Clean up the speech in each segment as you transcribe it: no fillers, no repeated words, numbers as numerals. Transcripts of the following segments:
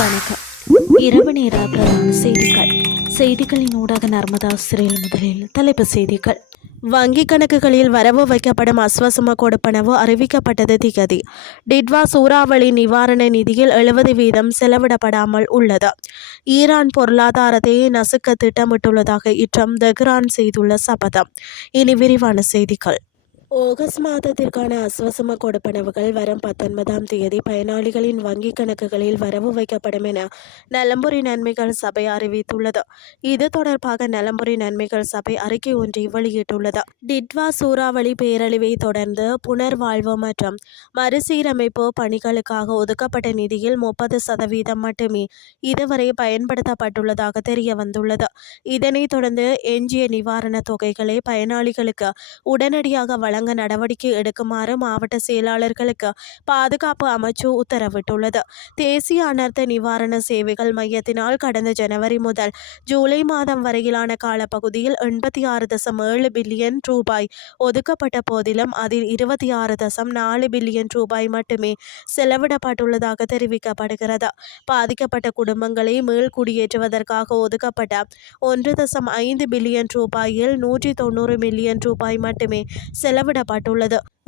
வணக்கம். இரவு நேர பிரதான செய்திகளின் ஊடாக நர்மதா சிறையில் முதலில் தலைப்புச் செய்திகள். வங்கிக் கணக்குகளில் வரவு வைக்கப்படும் அஸ்வசம கொடுப்பனவு அறிவிக்கப்பட்டது திகதி. டிட்வா சூறாவளி நிவாரண நிதியில் 70% செலவிடப்படாமல் உள்ளது. ஈரான் பொருளாதாரத்தை நசுக்க திட்டமிட்டுள்ளதாக தெஹ்ரான் செய்துள்ள சபதம். இனி விரிவான செய்திகள். ஆகஸ்ட் மாதத்திற்கான அஸ்வசம கொடுப்பனவுகள் வரும் 19ஆம் தேதி பயனாளிகளின் வங்கிக் கணக்குகளில் வரவு வைக்கப்படும் என நலம்புரி நன்மைகள் சபை அறிவித்துள்ளது. இது தொடர்பாக நலம்புரி நன்மைகள் சபை அறிக்கை ஒன்றை வெளியிட்டுள்ளது. டிட்வா சூறாவளி பேரழிவை தொடர்ந்து புனர்வாழ்வு மற்றும் மறுசீரமைப்பு பணிகளுக்காக ஒதுக்கப்பட்ட நிதியில் 30% மட்டுமே இதுவரை பயன்படுத்தப்பட்டுள்ளதாக தெரிய வந்துள்ளது. இதனைத் தொடர்ந்து எஞ்சிய நிவாரணத் தொகைகளை பயனாளிகளுக்கு உடனடியாக வழங்க நடவடிக்கை எடுக்குமாறு மாவட்ட செயலாளர்களுக்கு பாதுகாப்பு அமைச்சு உத்தரவிட்டுள்ளது. தேசிய அனர்த்த நிவாரண சேவைகள் மையத்தினால் கடந்த ஜனவரி முதல் ஜூலை மாதம் வரையிலான காலப்பகுதியில் 86.7 பில்லியன் ரூபாய் ஒதுக்கப்பட்ட போதிலும் அதில் 26.4 பில்லியன் ரூபாய் மட்டுமே செலவிடப்பட்டுள்ளதாக தெரிவிக்கப்படுகிறது. பாதிக்கப்பட்ட குடும்பங்களை மீள்குடியேற்றுவதற்காக ஒதுக்கப்பட்ட 1.5 பில்லியன் ரூபாயில் 190 மில்லியன் ரூபாய் மட்டுமே செலவிடப்பட்டுள்ளது.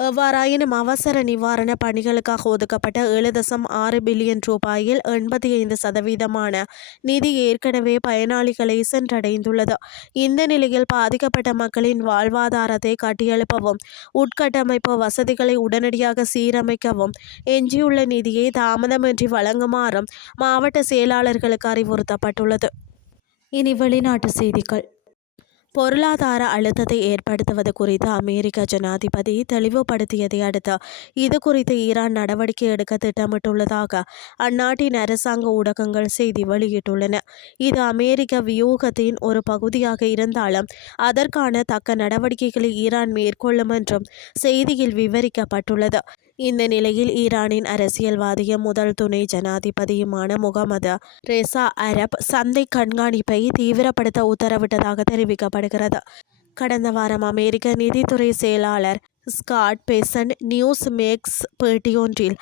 எவ்வாறாயினும் அவசர நிவாரண பணிகளுக்காக ஒதுக்கப்பட்ட 7.6 பில்லியன் ரூபாயில் 85% நிதி ஏற்கனவே பயனாளிகளை சென்றடைந்துள்ளது. இந்த நிலையில் பாதிக்கப்பட்ட மக்களின் வாழ்வாதாரத்தை கட்டியெழுப்பவும் உட்கட்டமைப்பு வசதிகளை உடனடியாக சீரமைக்கவும் எஞ்சியுள்ள நிதியை தாமதமின்றி வழங்குமாறும் மாவட்ட செயலாளர்களுக்கு அறிவுறுத்தப்பட்டுள்ளது. இனி வெளிநாட்டு செய்திகள். பொருளாதார அழுத்தத்தை ஏற்படுத்துவது குறித்து அமெரிக்க ஜனாதிபதி தெளிவுபடுத்தியதை அடுத்து இது குறித்து ஈரான் நடவடிக்கை எடுக்க திட்டமிட்டுள்ளதாக அந்நாட்டின் அரசாங்க ஊடகங்கள் செய்தி வெளியிட்டுள்ளன. இது அமெரிக்க வியூகத்தின் ஒரு பகுதியாக இருந்தாலும் அதற்கான தக்க நடவடிக்கைகளை ஈரான் மேற்கொள்ளும் என்றும் செய்தியில் விவரிக்கப்பட்டுள்ளது. இந்த நிலையில் ஈரானின் அரசியல்வாதியும் முதல் துணை ஜனாதிபதியுமான முகமது ரெசா அரப் சந்தை கண்காணிப்பை தீவிரப்படுத்த உத்தரவிட்டதாக தெரிவிக்கப்படுகிறது. கடந்த வாரம் அமெரிக்க நிதித்துறை செயலாளர் ஸ்காட் பெசன்ட் நியூஸ் மேக்ஸ் பேட்டியொன்றில்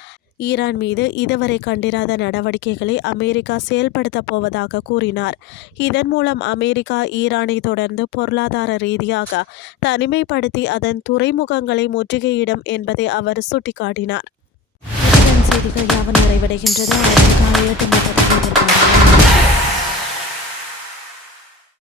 ஈரான் மீது இதுவரை கண்டிராத நடவடிக்கைகளை அமெரிக்கா செயல்படுத்தப் போவதாக கூறினார். இதன் மூலம் அமெரிக்கா ஈரானை தொடர்ந்து பொருளாதார ரீதியாக தனிமைப்படுத்தி அதன் துறைமுகங்களை முற்றுகையிடும் என்பதை அவர் சுட்டிக்காட்டினார். செய்திகள் யாவும் நிறைவடைகின்றது.